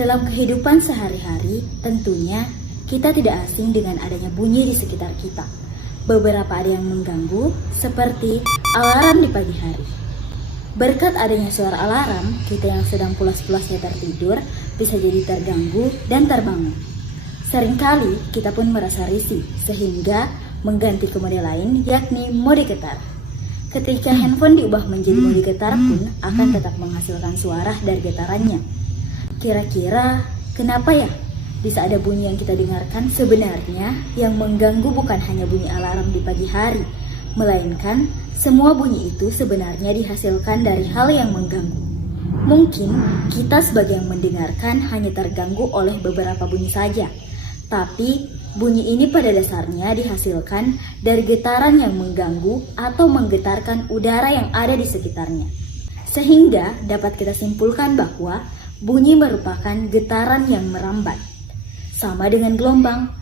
Dalam kehidupan sehari-hari, tentunya kita tidak asing dengan adanya bunyi di sekitar kita. Beberapa ada yang mengganggu, seperti alarm di pagi hari. Berkat adanya suara alarm, kita yang sedang pulas-pulasnya tertidur bisa jadi terganggu dan terbangun. Seringkali kita pun merasa risih, sehingga mengganti ke mode lain, yakni mode getar. Ketika handphone diubah menjadi mode getar pun akan tetap menghasilkan suara dari getarannya. Kira-kira kenapa ya? Bisa ada bunyi yang kita dengarkan sebenarnya yang mengganggu bukan hanya bunyi alarm di pagi hari, melainkan semua bunyi itu sebenarnya dihasilkan dari hal yang mengganggu. Mungkin kita sebagai yang mendengarkan hanya terganggu oleh beberapa bunyi saja, tapi bunyi ini pada dasarnya dihasilkan dari getaran yang mengganggu atau menggetarkan udara yang ada di sekitarnya. Sehingga dapat kita simpulkan bahwa bunyi merupakan getaran yang merambat. Sama dengan gelombang.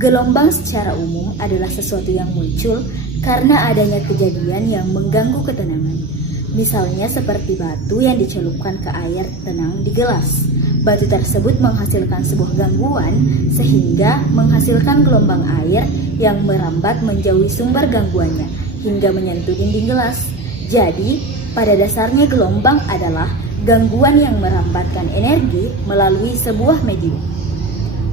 Gelombang secara umum adalah sesuatu yang muncul karena adanya kejadian yang mengganggu ketenangan. Misalnya seperti batu yang dicelupkan ke air tenang di gelas. Batu tersebut menghasilkan sebuah gangguan sehingga menghasilkan gelombang air yang merambat menjauhi sumber gangguannya hingga menyentuh dinding gelas. Jadi, pada dasarnya gelombang adalah gangguan yang merambatkan energi melalui sebuah medium.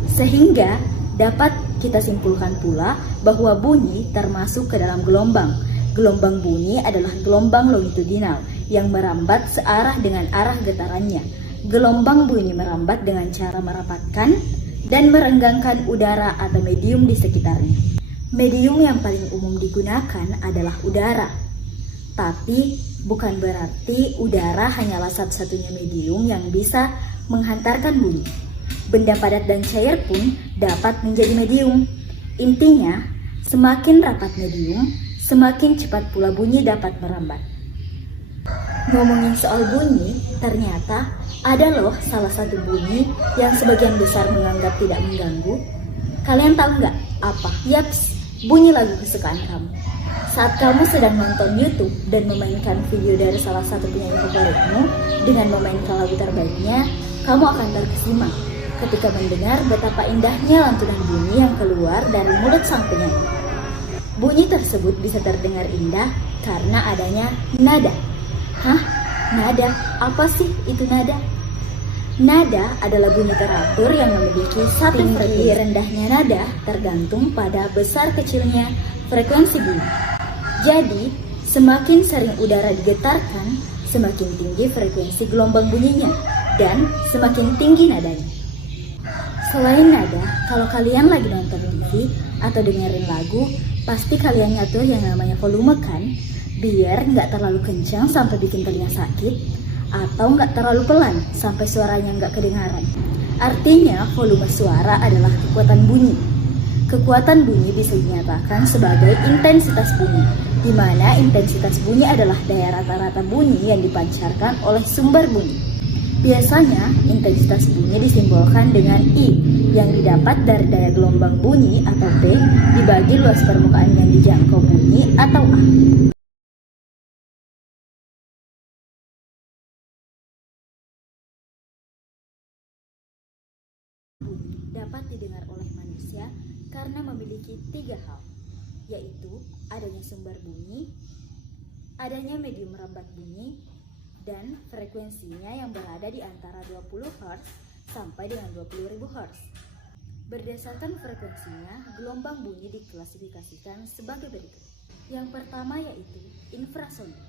Sehingga dapat kita simpulkan pula bahwa bunyi termasuk ke dalam gelombang. Gelombang bunyi adalah gelombang longitudinal yang merambat searah dengan arah getarannya. Gelombang bunyi merambat dengan cara merapatkan dan merenggangkan udara atau medium di sekitarnya. Medium yang paling umum digunakan adalah udara. Tapi bukan berarti udara hanyalah satu-satunya medium yang bisa menghantarkan bunyi. Benda padat dan cair pun dapat menjadi medium. Intinya, semakin rapat medium, semakin cepat pula bunyi dapat merambat. Ngomongin soal bunyi, ternyata ada loh salah satu bunyi yang sebagian besar menganggap tidak mengganggu. Kalian tahu nggak apa? Yaps, bunyi lagu kesukaan kamu. Saat kamu sedang nonton YouTube dan memainkan video dari salah satu penyanyi favoritmu dengan memainkan lagu terbaiknya, kamu akan terkesima ketika mendengar betapa indahnya lantunan bunyi yang keluar dari mulut sang penyanyi. Bunyi tersebut bisa terdengar indah karena adanya nada. Hah? Nada? Apa sih itu nada? Nada adalah bunyi teratur yang memiliki satu frekuensi. Rendahnya nada tergantung pada besar kecilnya frekuensi bunyi. Jadi, semakin sering udara digetarkan, semakin tinggi frekuensi gelombang bunyinya dan semakin tinggi nadanya. Selain nada, kalau kalian lagi nonton TV atau dengerin lagu, pasti kalian ngatur yang namanya volume kan, biar nggak terlalu kencang sampai bikin telinga sakit, atau nggak terlalu pelan sampai suaranya nggak kedengaran. Artinya, volume suara adalah kekuatan bunyi. Kekuatan bunyi bisa dinyatakan sebagai intensitas bunyi, di mana intensitas bunyi adalah daya rata-rata bunyi yang dipancarkan oleh sumber bunyi. Biasanya, intensitas bunyi disimbolkan dengan I yang didapat dari daya gelombang bunyi atau P dibagi luas permukaan yang dijangkau bunyi atau A. Bunyi dapat didengar oleh manusia karena memiliki 3 hal, yaitu adanya sumber bunyi, adanya medium merambat bunyi, dan frekuensinya yang berada di antara 20 Hz sampai dengan 20.000 Hz. Berdasarkan frekuensinya, gelombang bunyi diklasifikasikan sebagai berikut. Yang pertama yaitu infrasonik,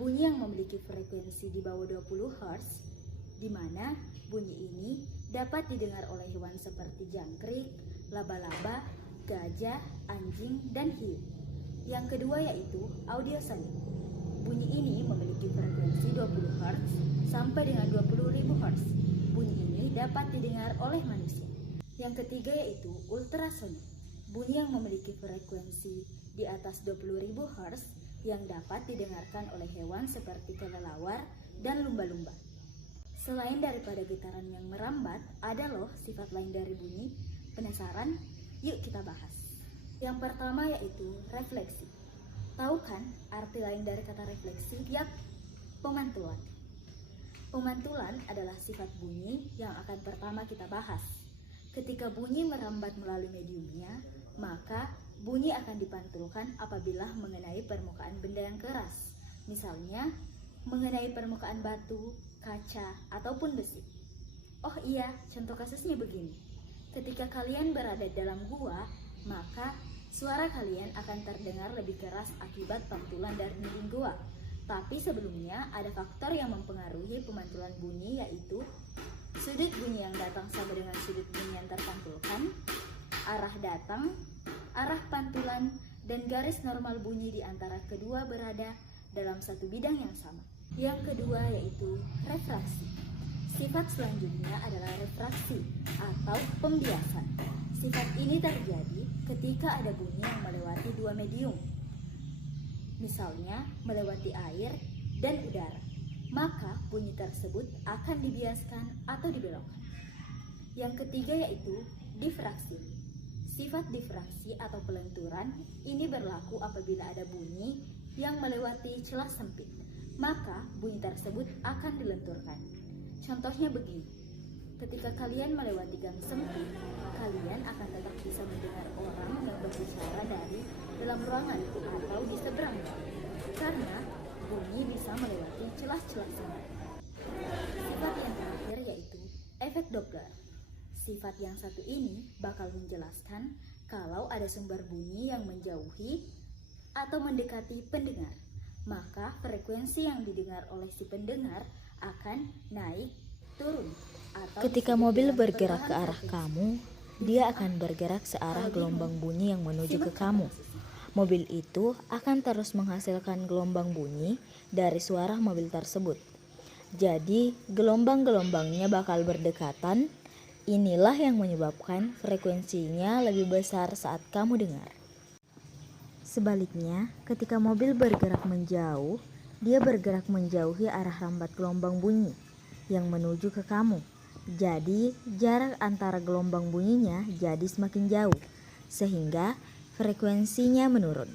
bunyi yang memiliki frekuensi di bawah 20 Hz, di mana bunyi ini dapat didengar oleh hewan seperti jangkrik, laba-laba, gajah, anjing, dan hiu. Yang kedua yaitu audiosonik. Bunyi ini memiliki frekuensi 20 Hz sampai dengan 20.000 Hz. Bunyi ini dapat didengar oleh manusia. Yang ketiga yaitu ultrasonik. Bunyi yang memiliki frekuensi di atas 20.000 Hz yang dapat didengarkan oleh hewan seperti kelelawar dan lumba-lumba. Selain daripada getaran yang merambat, ada loh sifat lain dari bunyi. Penasaran? Yuk kita bahas. Yang pertama yaitu refleksi. Tahu kan arti lain dari kata refleksi? Yap, pemantulan. Pemantulan adalah sifat bunyi yang akan pertama kita bahas. Ketika bunyi merambat melalui mediumnya, maka bunyi akan dipantulkan apabila mengenai permukaan benda yang keras. Misalnya, mengenai permukaan batu, kaca, ataupun besi. Oh iya, contoh kasusnya begini. Ketika kalian berada dalam gua, maka suara kalian akan terdengar lebih keras akibat pantulan dari dinding gua. Tapi sebelumnya ada faktor yang mempengaruhi pemantulan bunyi, yaitu sudut bunyi yang datang sama dengan sudut bunyi yang terpantulkan, arah datang, arah pantulan, dan garis normal bunyi di antara kedua berada dalam satu bidang yang sama. Yang kedua yaitu refraksi. Sifat selanjutnya adalah refraksi atau pembiasan. Sifat ini terjadi ketika ada bunyi yang melewati dua medium, misalnya melewati air dan udara, maka bunyi tersebut akan dibiaskan atau dibelokkan. Yang ketiga yaitu difraksi. Sifat difraksi atau pelenturan ini berlaku apabila ada bunyi yang melewati celah sempit, maka bunyi tersebut akan dilenturkan. Contohnya begini, ketika kalian melewati gang sempit, kalian akan tetap bisa mendengar orang yang berbicara dari dalam ruangan atau di seberangnya, karena bunyi bisa melewati celah-celah sempit. Sifat yang terakhir yaitu efek Doppler. Sifat yang satu ini bakal menjelaskan kalau ada sumber bunyi yang menjauhi atau mendekati pendengar, maka frekuensi yang didengar oleh si pendengar akan naik, turun, atau ketika mobil bergerak ke arah kamu, dia akan bergerak searah gelombang bunyi yang menuju ke kamu. Mobil itu akan terus menghasilkan gelombang bunyi dari suara mobil tersebut. Jadi, gelombang-gelombangnya bakal berdekatan. Inilah yang menyebabkan frekuensinya lebih besar saat kamu dengar. Sebaliknya, ketika mobil bergerak menjauh, dia bergerak menjauhi arah rambat gelombang bunyi yang menuju ke kamu. Jadi, jarak antara gelombang bunyinya jadi semakin jauh, sehingga frekuensinya menurun.